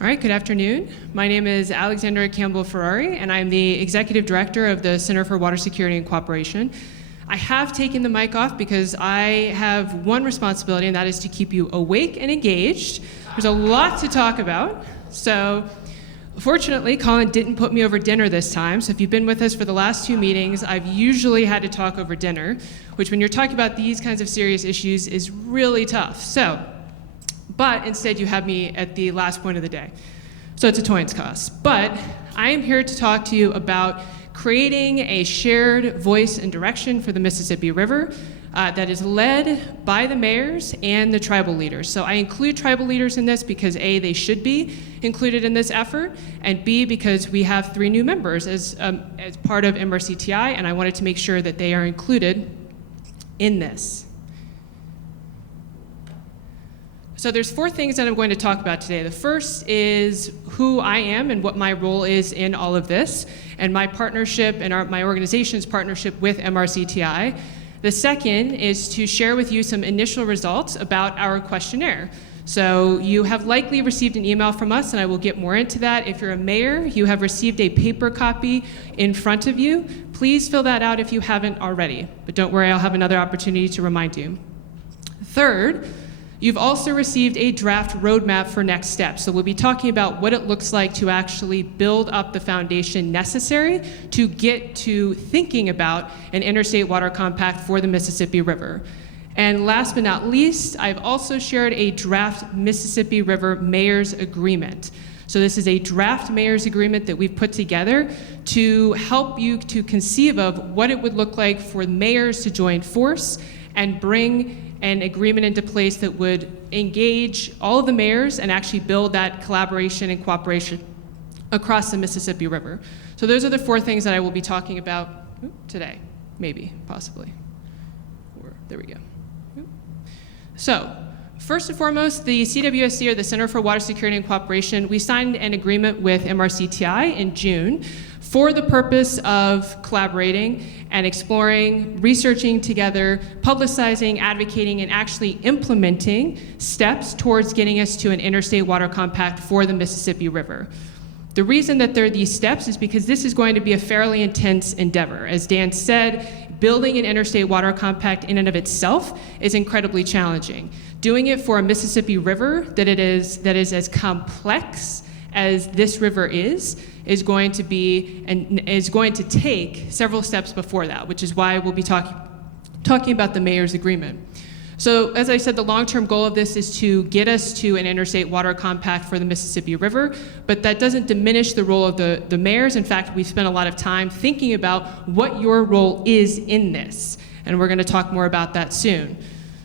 All right, good afternoon. My name is Alexandra Campbell-Ferrari, and I'm the Executive Director of the Center for Water Security and Cooperation. I have taken the mic off because I have one responsibility, and that is to keep you awake and engaged. There's a lot to talk about. So, fortunately, Colin didn't put me over dinner this time. So if you've been with us for the last two meetings, I've usually had to talk over dinner, which when you're talking about these kinds of serious issues is really tough. But instead you have me at the last point of the day. So it's a coin's cost. But I am here to talk to you about creating a shared voice and direction for the Mississippi River that is led by the mayors and the tribal leaders. So I include tribal leaders in this because A, they should be included in this effort, and B, because we have 3 new members as part of MRCTI, and I wanted to make sure that they are included in this. So there's 4 things that I'm going to talk about today. The first is who I am and what my role is in all of this, and my partnership and my organization's partnership with MRCTI. The second is to share with you some initial results about our questionnaire. So you have likely received an email from us, and I will get more into that. If you're a mayor, you have received a paper copy in front of you. Please fill that out if you haven't already. But don't worry, I'll have another opportunity to remind you. Third, you've also received a draft roadmap for next steps. So we'll be talking about what it looks like to actually build up the foundation necessary to get to thinking about an interstate water compact for the Mississippi River. And last but not least, I've also shared a draft Mississippi River Mayor's Agreement. So this is a draft mayor's agreement that we've put together to help you to conceive of what it would look like for mayors to join force and bring an agreement into place that would engage all of the mayors and actually build that collaboration and cooperation across the Mississippi River. So those are the 4 things that I will be talking about today, maybe, possibly. There we go. So, first and foremost, the CWSC, or the Center for Water Security and Cooperation, we signed an agreement with MRCTI in June for the purpose of collaborating and exploring, researching together, publicizing, advocating, and actually implementing steps towards getting us to an interstate water compact for the Mississippi River. The reason that there are these steps is because this is going to be a fairly intense endeavor. As Dan said, building an interstate water compact in and of itself is incredibly challenging. Doing it for a Mississippi River that is as complex as this river is going to be and is going to take several steps before that, which is why we'll be talking about the mayor's agreement. So as I said, the long-term goal of this is to get us to an interstate water compact for the Mississippi River, but that doesn't diminish the role of the mayors. In fact, we've spent a lot of time thinking about what your role is in this, and we're going to talk more about that soon.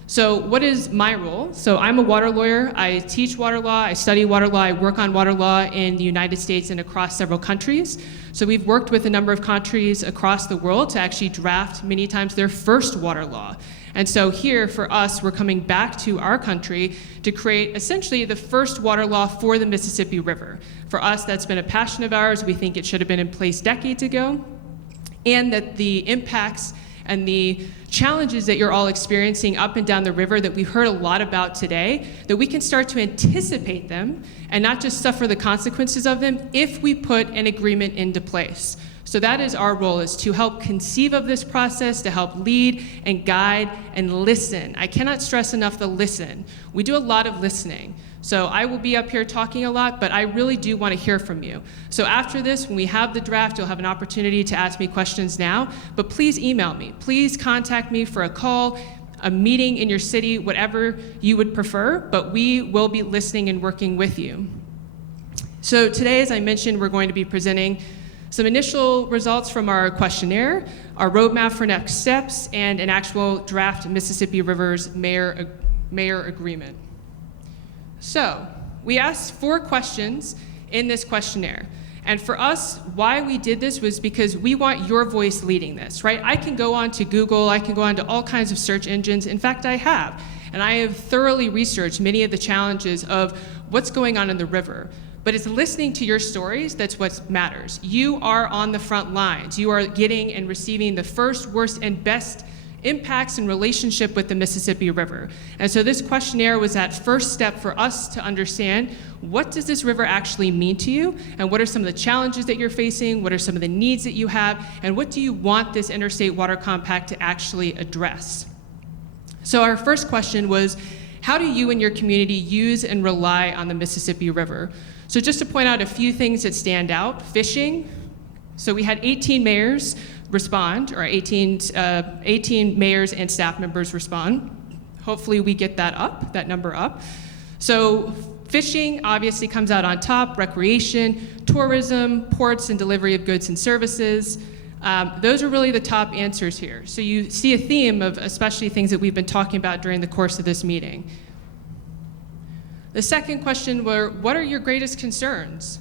So what is my role? So I'm a water lawyer. I teach water law, I study water law, I work on water law in the United States and across several countries. So we've worked with a number of countries across the world to actually draft many times their first water law. And so here for us, we're coming back to our country to create essentially the first water law for the Mississippi River. For us, that's been a passion of ours. We think it should have been in place decades ago, and that the impacts and the challenges that you're all experiencing up and down the river that we've heard a lot about today, that we can start to anticipate them and not just suffer the consequences of them if we put an agreement into place. So that is our role, is to help conceive of this process, to help lead and guide and listen. I cannot stress enough the listen. We do a lot of listening. So I will be up here talking a lot, but I really do want to hear from you. So after this, when we have the draft, you'll have an opportunity to ask me questions now, but please email me. Please contact me for a call, a meeting in your city, whatever you would prefer, but we will be listening and working with you. So today, as I mentioned, we're going to be presenting some initial results from our questionnaire, our roadmap for next steps, and an actual draft Mississippi River's mayor agreement. So we asked 4 questions in this questionnaire. And for us, why we did this was because we want your voice leading this, right? I can go on to Google, I can go on to all kinds of search engines. In fact, I have. And I have thoroughly researched many of the challenges of what's going on in the river. But it's listening to your stories that's what matters. You are on the front lines. You are getting and receiving the first, worst, and best impacts and relationship with the Mississippi River. And so this questionnaire was that first step for us to understand, what does this river actually mean to you? And what are some of the challenges that you're facing? What are some of the needs that you have? And what do you want this Interstate Water Compact to actually address? So our first question was, how do you and your community use and rely on the Mississippi River? So just to point out a few things that stand out, fishing. So we had 18 mayors respond, or 18 mayors and staff members respond. Hopefully we get that number up. So fishing obviously comes out on top, recreation, tourism, ports and delivery of goods and services. Those are really the top answers here. So you see a theme of especially things that we've been talking about during the course of this meeting. The second question were, what are your greatest concerns?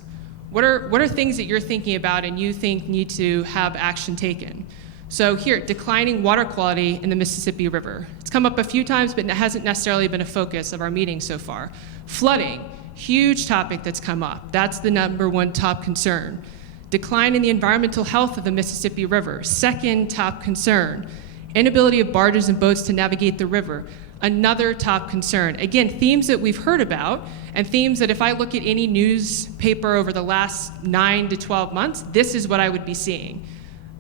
What are things that you're thinking about and you think need to have action taken? So here, declining water quality in the Mississippi River. It's come up a few times, but it hasn't necessarily been a focus of our meeting so far. Flooding, huge topic that's come up. That's the number one top concern. Decline in the environmental health of the Mississippi River, second top concern. Inability of barges and boats to navigate the river, another top concern. Again, themes that we've heard about, and themes that if I look at any newspaper over the last 9 to 12 months, this is what I would be seeing.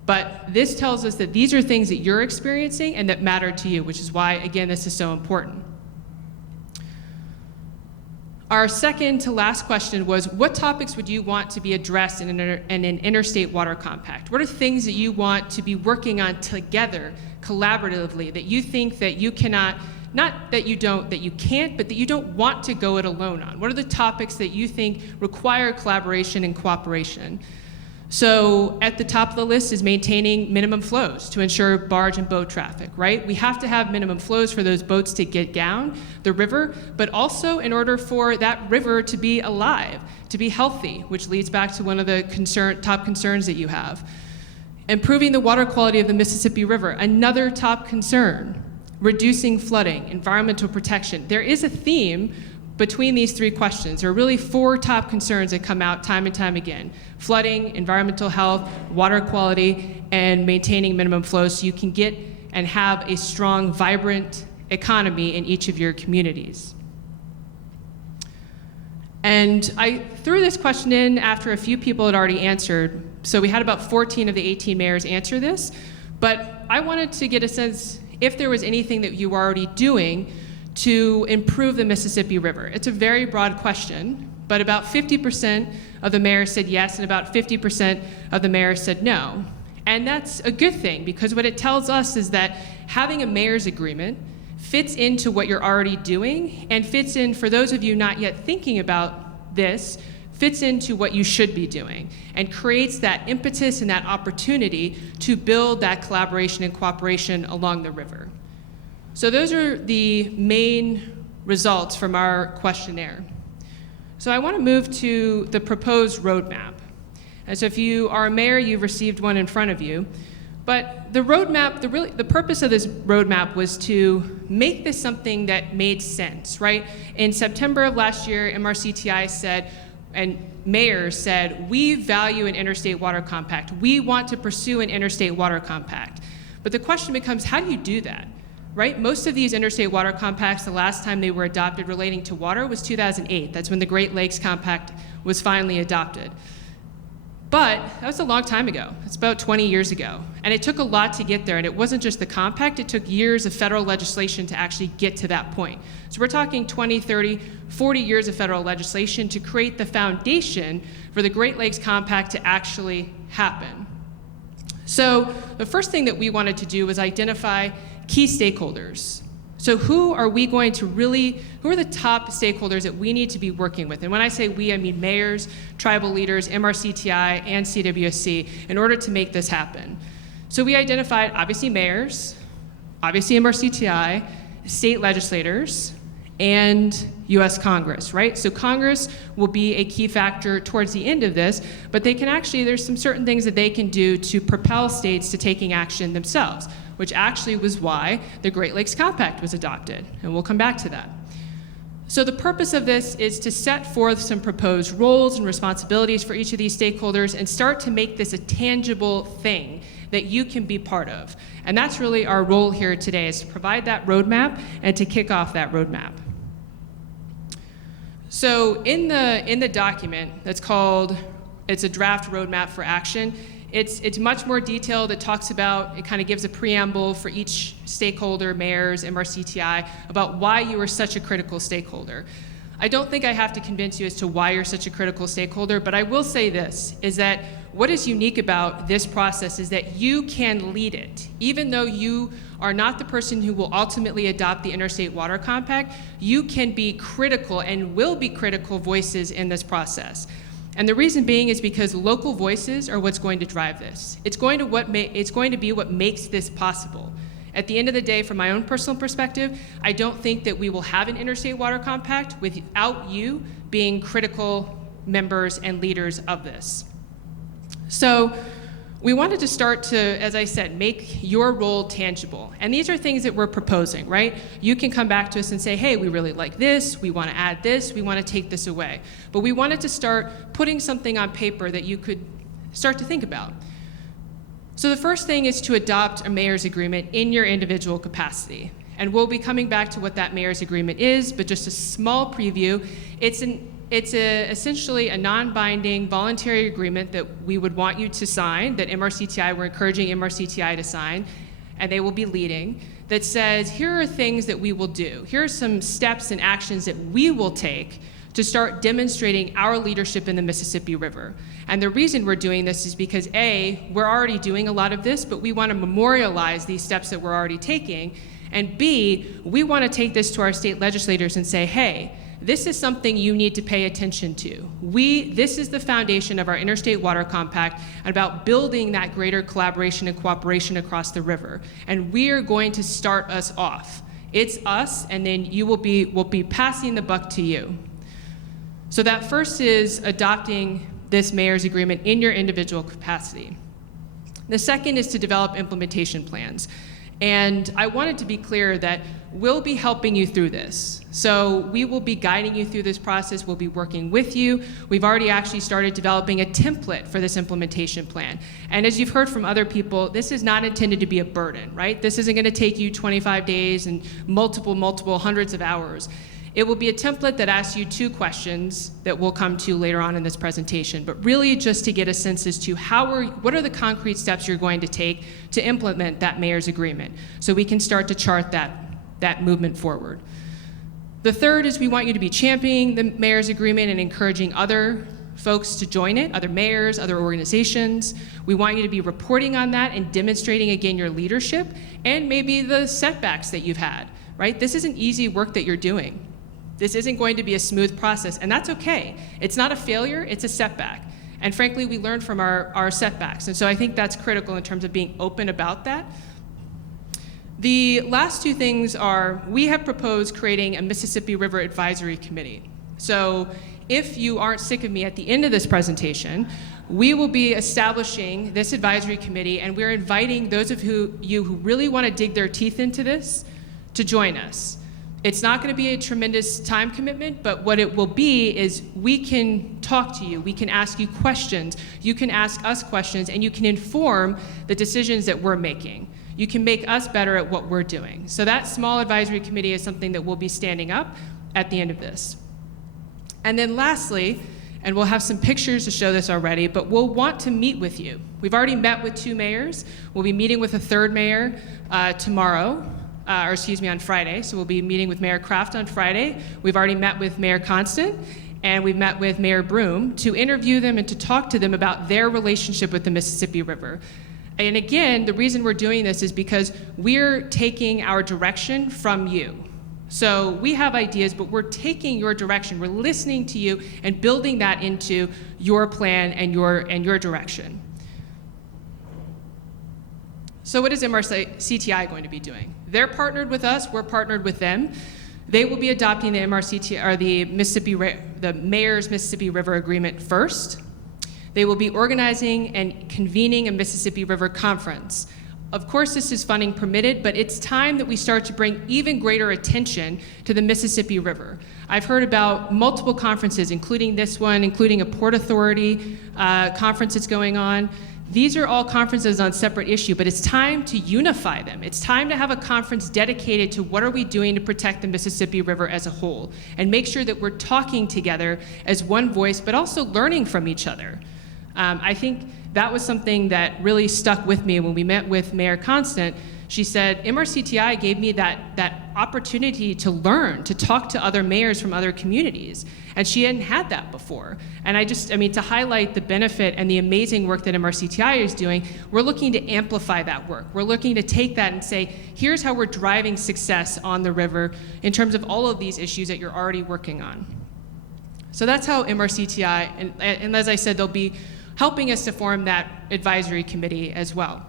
But this tells us that these are things that you're experiencing and that matter to you, which is why, again, this is so important. Our second to last question was, what topics would you want to be addressed in an interstate water compact? What are things that you want to be working on together, collaboratively, that you think that you cannot, not that you don't, that you can't, but that you don't want to go it alone on? What are the topics that you think require collaboration and cooperation? So at the top of the list is maintaining minimum flows to ensure barge and boat traffic, right? We have to have minimum flows for those boats to get down the river, but also in order for that river to be alive, to be healthy, which leads back to one of the top concerns that you have. Improving the water quality of the Mississippi River, another top concern. Reducing flooding, environmental protection. There is a theme between these three questions. There are really four top concerns that come out time and time again. Flooding, environmental health, water quality, and maintaining minimum flows so you can get and have a strong, vibrant economy in each of your communities. And I threw this question in after a few people had already answered. So we had about 14 of the 18 mayors answer this, but I wanted to get a sense if there was anything that you were already doing to improve the Mississippi River. It's a very broad question, but about 50% of the mayors said yes, and about 50% of the mayors said no. And that's a good thing, because what it tells us is that having a mayor's agreement fits into what you're already doing, and fits in, for those of you not yet thinking about this, fits into what you should be doing, and creates that impetus and that opportunity to build that collaboration and cooperation along the river. So those are the main results from our questionnaire. So I want to move to the proposed roadmap. And so if you are a mayor, you've received one in front of you. But the roadmap, the purpose of this roadmap was to make this something that made sense, right? In September of last year, MRCTI said, and mayors said, we value an interstate water compact. We want to pursue an interstate water compact. But the question becomes, how do you do that? Right? Most of these interstate water compacts, the last time they were adopted relating to water was 2008. That's when the Great Lakes Compact was finally adopted. But that was a long time ago. It's about 20 years ago. And it took a lot to get there. And it wasn't just the compact, it took years of federal legislation to actually get to that point. So we're talking 20, 30, 40 years of federal legislation to create the foundation for the Great Lakes Compact to actually happen. So the first thing that we wanted to do was identify key stakeholders. So who are we going to who are the top stakeholders that we need to be working with? And when I say we, I mean mayors, tribal leaders, MRCTI, and CWSC in order to make this happen. So we identified, obviously, mayors, obviously MRCTI, state legislators, and US Congress, right? So Congress will be a key factor towards the end of this, but they can actually, there's some certain things that they can do to propel states to taking action themselves, which actually was why the Great Lakes Compact was adopted, and we'll come back to that. So the purpose of this is to set forth some proposed roles and responsibilities for each of these stakeholders and start to make this a tangible thing that you can be part of. And that's really our role here today, is to provide that roadmap and to kick off that roadmap. So in the document that's called, it's a draft roadmap for action, it's much more detailed. It talks about, it kind of gives a preamble for each stakeholder, mayors, MRCTI, about why you are such a critical stakeholder. I don't think I have to convince you as to why you're such a critical stakeholder, but I will say this, is that what is unique about this process is that you can lead it. Even though you are not the person who will ultimately adopt the Interstate Water Compact, you can be critical and will be critical voices in this process. And the reason being is because local voices are what's going to drive this. It's going to be what makes this possible. At the end of the day, from my own personal perspective, I don't think that we will have an Interstate Water Compact without you being critical members and leaders of this. So we wanted to start to, as I said, make your role tangible. And these are things that we're proposing, right? You can come back to us and say, hey, we really like this, we want to add this, we want to take this away. But we wanted to start putting something on paper that you could start to think about. So the first thing is to adopt a mayor's agreement in your individual capacity. And we'll be coming back to what that mayor's agreement is, but just a small preview. It's essentially a non-binding voluntary agreement that we would want you to sign, that MRCTI, we're encouraging MRCTI to sign, and they will be leading, that says, here are things that we will do. Here are some steps and actions that we will take to start demonstrating our leadership in the Mississippi River. And the reason we're doing this is because A, we're already doing a lot of this, but we want to memorialize these steps that we're already taking, and B, we want to take this to our state legislators and say, hey, this is something you need to pay attention to. This is the foundation of our Interstate Water Compact and about building that greater collaboration and cooperation across the river. And we are going to start us off. It's us, and then we'll be passing the buck to you. So that first is adopting this mayor's agreement in your individual capacity. The second is to develop implementation plans. And I wanted to be clear that we'll be helping you through this. So we will be guiding you through this process. We'll be working with you. We've already actually started developing a template for this implementation plan. And as you've heard from other people, this is not intended to be a burden, right? This isn't going to take you 25 days and multiple hundreds of hours. It will be a template that asks you 2 questions that we'll come to later on in this presentation, but really just to get a sense as to what are the concrete steps you're going to take to implement that mayor's agreement, so we can start to chart that movement forward. The third is we want you to be championing the mayor's agreement and encouraging other folks to join it, other mayors, other organizations. We want you to be reporting on that and demonstrating again your leadership and maybe the setbacks that you've had, right? This isn't easy work that you're doing. This isn't going to be a smooth process, and that's okay. It's not a failure, it's a setback. And frankly, we learn from our setbacks. And so I think that's critical in terms of being open about that. The last 2 things are, we have proposed creating a Mississippi River Advisory Committee. So if you aren't sick of me at the end of this presentation, we will be establishing this advisory committee, and we're inviting those of you who really want to dig their teeth into this to join us. It's not going to be a tremendous time commitment, but what it will be is we can talk to you, we can ask you questions, you can ask us questions, and you can inform the decisions that we're making. You can make us better at what we're doing. So that small advisory committee is something that we'll be standing up at the end of this. And then lastly, and we'll have some pictures to show this already, but we'll want to meet with you. We've already met with 2 mayors. We'll be meeting with a 3rd mayor tomorrow. On Friday. So we'll be meeting with Mayor Kraft on Friday. We've already met with Mayor Constant, and we've met with Mayor Broom to interview them and to talk to them about their relationship with the Mississippi River. And again, the reason we're doing this is because we're taking our direction from you. So we have ideas, but we're taking your direction. We're listening to you and building that into your plan and your direction. So what is MRCTI going to be doing? They're partnered with us, we're partnered with them. They will be adopting the MRCTI, or the Mayor's Mississippi River Agreement first. They will be organizing and convening a Mississippi River Conference. Of course, this is funding permitted, but it's time that we start to bring even greater attention to the Mississippi River. I've heard about multiple conferences, including this one, including a Port Authority conference that's going on. These are all conferences on separate issue, but it's time to unify them. It's time to have a conference dedicated to what are we doing to protect the Mississippi River as a whole, and make sure that we're talking together as one voice, but also learning from each other. I think that was something that really stuck with me when we met with Mayor Constant. She said, MRCTI gave me that opportunity to learn, to talk to other mayors from other communities. And she hadn't had that before. And to highlight the benefit and the amazing work that MRCTI is doing, we're looking to amplify that work. We're looking to take that and say, here's how we're driving success on the river in terms of all of these issues that you're already working on. So that's how MRCTI, and as I said, they'll be helping us to form that advisory committee as well.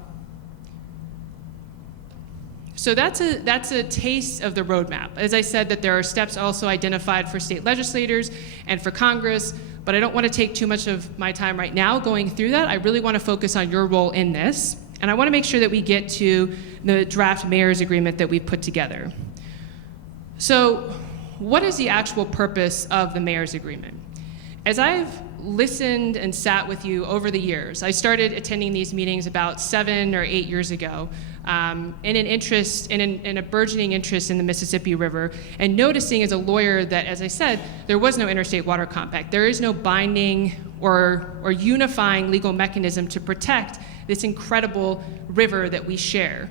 So that's a taste of the roadmap. As I said, that there are steps also identified for state legislators and for Congress, but I don't want to take too much of my time right now going through that. I really want to focus on your role in this, and I want to make sure that we get to the draft mayor's agreement that we've put together. So what is the actual purpose of the mayor's agreement? As I've listened and sat with you over the years, I started attending these meetings about 7 or 8 years ago, in a burgeoning interest in the Mississippi River, and noticing as a lawyer that, as I said, there was no interstate water compact. There is no binding or unifying legal mechanism to protect this incredible river that we share.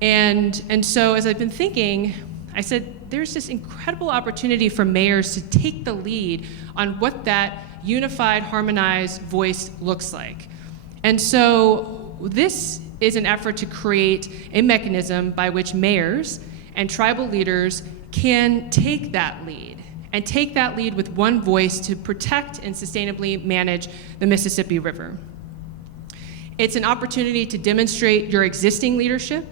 And so as I've been thinking, I said, there's this incredible opportunity for mayors to take the lead on what that unified, harmonized voice looks like. And so this is an effort to create a mechanism by which mayors and tribal leaders can take that lead, and take that lead with one voice to protect and sustainably manage the Mississippi River. It's an opportunity to demonstrate your existing leadership,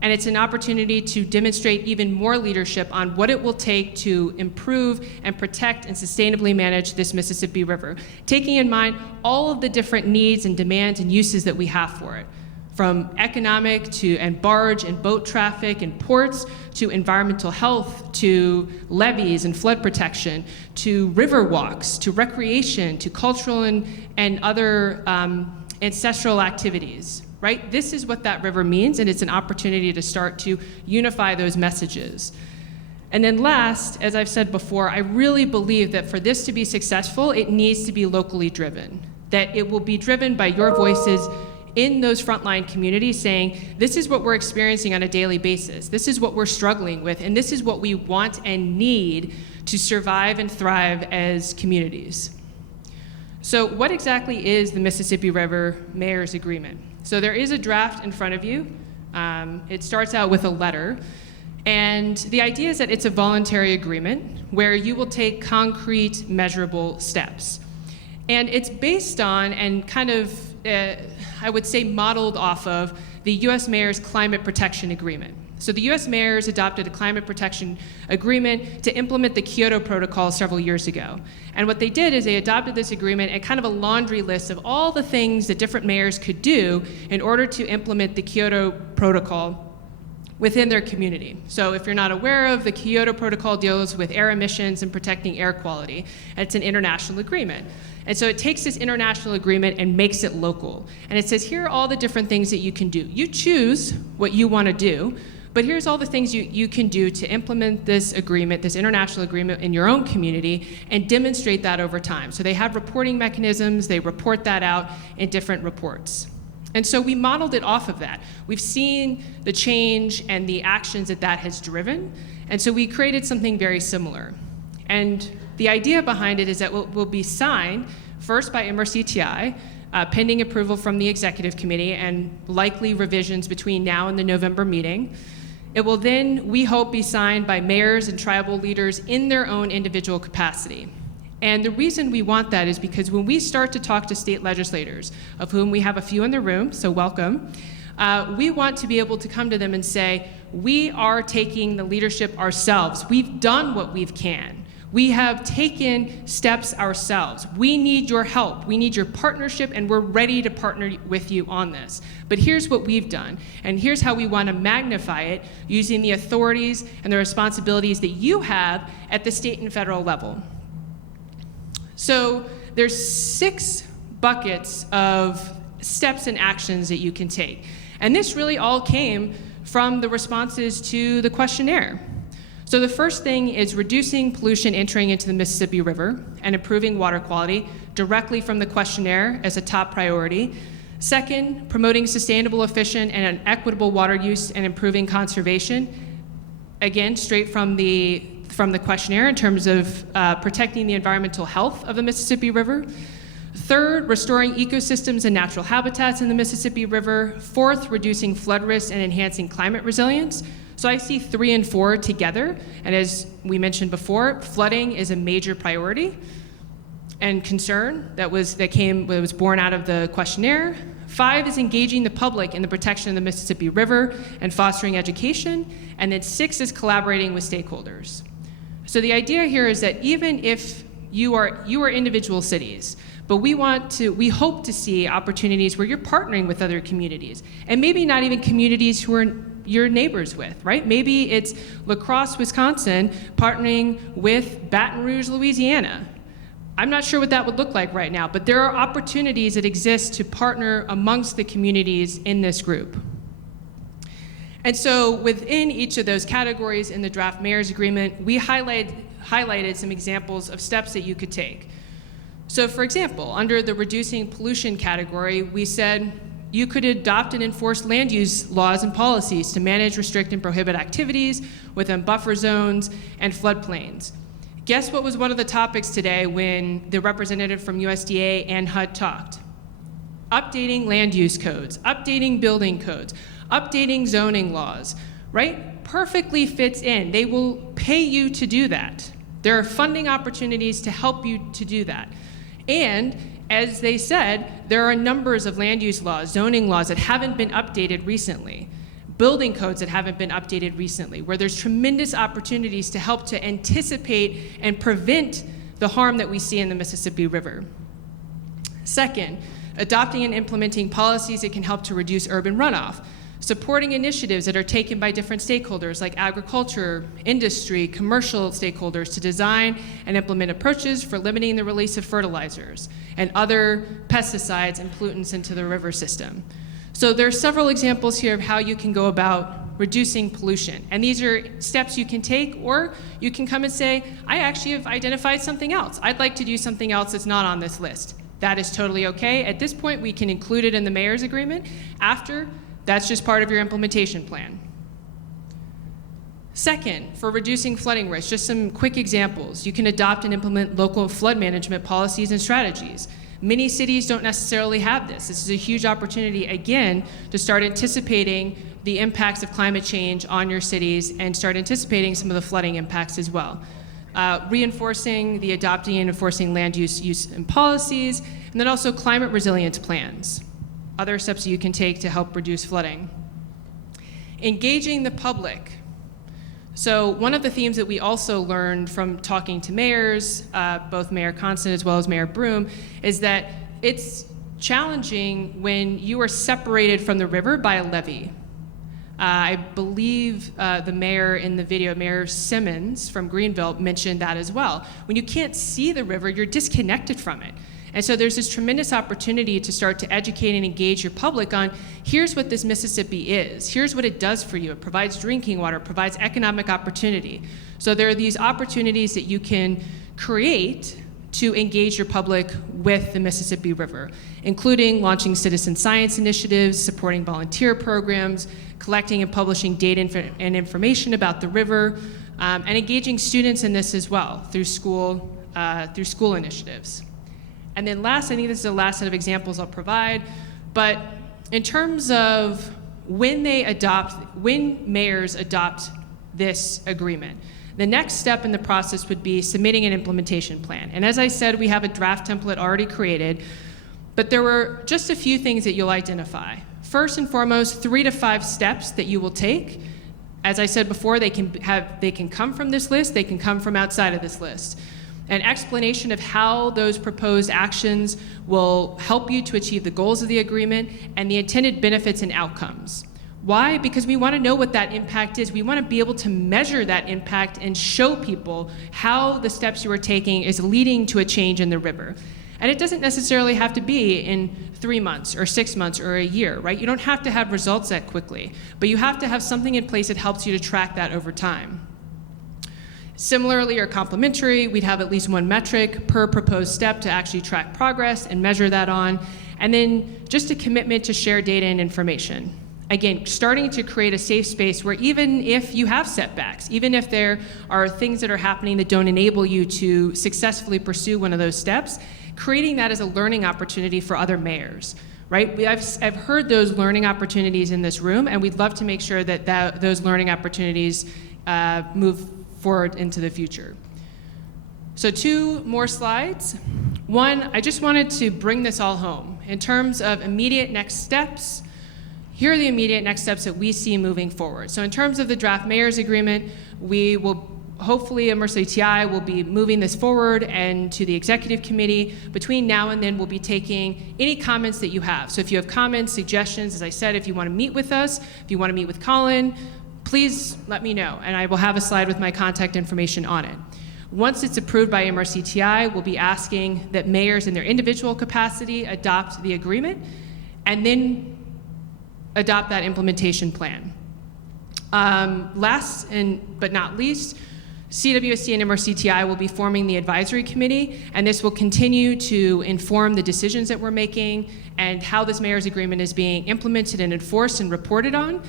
and it's an opportunity to demonstrate even more leadership on what it will take to improve and protect and sustainably manage this Mississippi River, taking in mind all of the different needs and demands and uses that we have for it, from economic and barge and boat traffic and ports, to environmental health, to levees and flood protection, to river walks, to recreation, to cultural and other ancestral activities, right? This is what that river means, and it's an opportunity to start to unify those messages. And then last, as I've said before, I really believe that for this to be successful, it needs to be locally driven, that it will be driven by your voices in those frontline communities saying, this is what we're experiencing on a daily basis, this is what we're struggling with, and this is what we want and need to survive and thrive as communities. So what exactly is the Mississippi River Mayor's Agreement? So there is a draft in front of you. It starts out with a letter. And the idea is that it's a voluntary agreement where you will take concrete, measurable steps. And it's based on and kind of, I would say, modeled off of the U.S. Mayor's Climate Protection Agreement. So the U.S. mayors adopted a climate protection agreement to implement the Kyoto Protocol several years ago. And what they did is they adopted this agreement and kind of a laundry list of all the things that different mayors could do in order to implement the Kyoto Protocol within their community. So if you're not aware of, the Kyoto Protocol deals with air emissions and protecting air quality. And it's an international agreement. And so it takes this international agreement and makes it local. And it says, here are all the different things that you can do. You choose what you want to do, but here's all the things you can do to implement this agreement, this international agreement, in your own community and demonstrate that over time. So they have reporting mechanisms, they report that out in different reports. And so we modeled it off of that. We've seen the change and the actions that that has driven, and so we created something very similar. And the idea behind it is that it will be signed first by MRCTI, pending approval from the executive committee and likely revisions between now and the November meeting. It will then, we hope, be signed by mayors and tribal leaders in their own individual capacity. And the reason we want that is because when we start to talk to state legislators, of whom we have a few in the room, so welcome, we want to be able to come to them and say, we are taking the leadership ourselves. We've done what we can. We have taken steps ourselves. We need your help. We need your partnership, and we're ready to partner with you on this. But here's what we've done, and here's how we want to magnify it using the authorities and the responsibilities that you have at the state and federal level. So there's 6 buckets of steps and actions that you can take. And this really all came from the responses to the questionnaire. So the first thing is reducing pollution entering into the Mississippi River and improving water quality directly from the questionnaire as a top priority. Second, promoting sustainable, efficient, and equitable water use and improving conservation. Again, straight from the questionnaire in terms of protecting the environmental health of the Mississippi River. Third, restoring ecosystems and natural habitats in the Mississippi River. Fourth, reducing flood risks and enhancing climate resilience. So I see 3 and 4 together, and as we mentioned before, flooding is a major priority and concern that was born out of the questionnaire. 5 is engaging the public in the protection of the Mississippi River and fostering education, and then 6 is collaborating with stakeholders. So the idea here is that even if you are individual cities, but we hope to see opportunities where you're partnering with other communities, and maybe not even communities who are your neighbors with, right? Maybe it's La Crosse, Wisconsin, partnering with Baton Rouge, Louisiana. I'm not sure what that would look like right now, but there are opportunities that exist to partner amongst the communities in this group. And so within each of those categories in the draft mayor's agreement, we highlighted some examples of steps that you could take. So for example, under the reducing pollution category, we said you could adopt and enforce land use laws and policies to manage, restrict, and prohibit activities within buffer zones and floodplains. Guess what was one of the topics today when the representative from USDA and HUD talked? Updating land use codes, updating building codes, updating zoning laws, right? Perfectly fits in. They will pay you to do that. There are funding opportunities to help you to do that. And as they said, there are numbers of land use laws, zoning laws that haven't been updated recently, building codes that haven't been updated recently, where there's tremendous opportunities to help to anticipate and prevent the harm that we see in the Mississippi River. Second, adopting and implementing policies that can help to reduce urban runoff, supporting initiatives that are taken by different stakeholders like agriculture, industry, commercial stakeholders to design and implement approaches for limiting the release of fertilizers and other pesticides and pollutants into the river system. So there are several examples here of how you can go about reducing pollution. And these are steps you can take, or you can come and say, I actually have identified something else. I'd like to do something else that's not on this list. That is totally okay. At this point, we can include it in the mayor's agreement. After, that's just part of your implementation plan. Second, for reducing flooding risk, just some quick examples. You can adopt and implement local flood management policies and strategies. Many cities don't necessarily have this. This is a huge opportunity, again, to start anticipating the impacts of climate change on your cities and start anticipating some of the flooding impacts as well. Reinforcing the adopting and enforcing land use and policies, and then also climate resilience plans. Other steps you can take to help reduce flooding. Engaging the public. So one of the themes that we also learned from talking to mayors, both Mayor Constant as well as Mayor Broom, is that it's challenging when you are separated from the river by a levee. I believe the mayor in the video, Mayor Simmons from Greenville, mentioned that as well. When you can't see the river, you're disconnected from it. And so there's this tremendous opportunity to start to educate and engage your public on, here's what this Mississippi is, here's what it does for you. It provides drinking water, it provides economic opportunity. So there are these opportunities that you can create to engage your public with the Mississippi River, including launching citizen science initiatives, supporting volunteer programs, collecting and publishing data and information about the river, and engaging students in this as well through school initiatives. And then last, I think this is the last set of examples I'll provide, but in terms of when mayors adopt this agreement, the next step in the process would be submitting an implementation plan. And as I said, we have a draft template already created, but there were just a few things that you'll identify. First and foremost, 3 to 5 steps that you will take. As I said before, they can come from this list, they can come from outside of this list. An explanation of how those proposed actions will help you to achieve the goals of the agreement and the intended benefits and outcomes. Why? Because we want to know what that impact is. We want to be able to measure that impact and show people how the steps you are taking is leading to a change in the river. And it doesn't necessarily have to be in 3 months or 6 months or a year, right? You don't have to have results that quickly, but you have to have something in place that helps you to track that over time. Similarly or complementary, we'd have at least one metric per proposed step to actually track progress and measure that on, and then just a commitment to share data and information. Again, starting to create a safe space where even if you have setbacks, even if there are things that are happening that don't enable you to successfully pursue one of those steps, creating that as a learning opportunity for other mayors, right? I've heard those learning opportunities in this room, and we'd love to make sure that those learning opportunities move forward into the future. So 2 more slides. One, I just wanted to bring this all home. In terms of immediate next steps, here are the immediate next steps that we see moving forward. So in terms of the draft mayor's agreement, we will hopefully, MRCTI will be moving this forward and to the executive committee. Between now and then, we'll be taking any comments that you have. So if you have comments, suggestions, as I said, if you want to meet with us, if you want to meet with Colin, please let me know, and I will have a slide with my contact information on it. Once it's approved by MRCTI, we'll be asking that mayors in their individual capacity adopt the agreement, and then adopt that implementation plan. Last but not least, CWSC and MRCTI will be forming the advisory committee, and this will continue to inform the decisions that we're making and how this mayor's agreement is being implemented and enforced and reported on.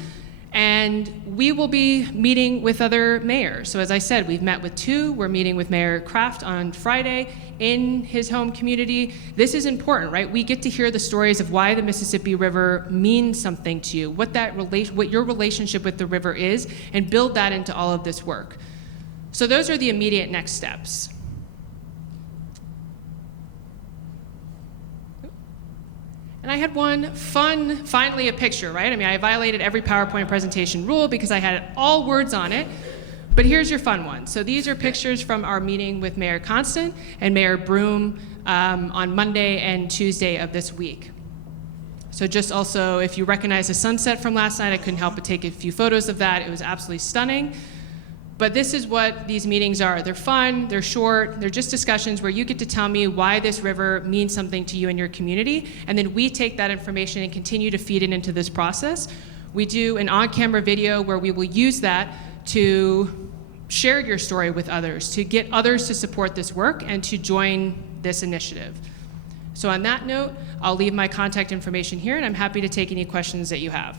And we will be meeting with other mayors. So as I said, we've met with 2. We're meeting with Mayor Kraft on Friday in his home community. This is important, right? We get to hear the stories of why the Mississippi River means something to you, what your relationship with the river is, and build that into all of this work. So those are the immediate next steps. And I had one fun, finally a picture, right? I mean, I violated every PowerPoint presentation rule because I had all words on it, but here's your fun one. So these are pictures from our meeting with Mayor Constant and Mayor Broom on Monday and Tuesday of this week. So just also, if you recognize the sunset from last night, I couldn't help but take a few photos of that. It was absolutely stunning. But this is what these meetings are. They're fun, they're short, they're just discussions where you get to tell me why this river means something to you and your community, and then we take that information and continue to feed it into this process. We do an on-camera video where we will use that to share your story with others, to get others to support this work and to join this initiative. So on that note, I'll leave my contact information here, and I'm happy to take any questions that you have.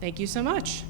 Thank you so much.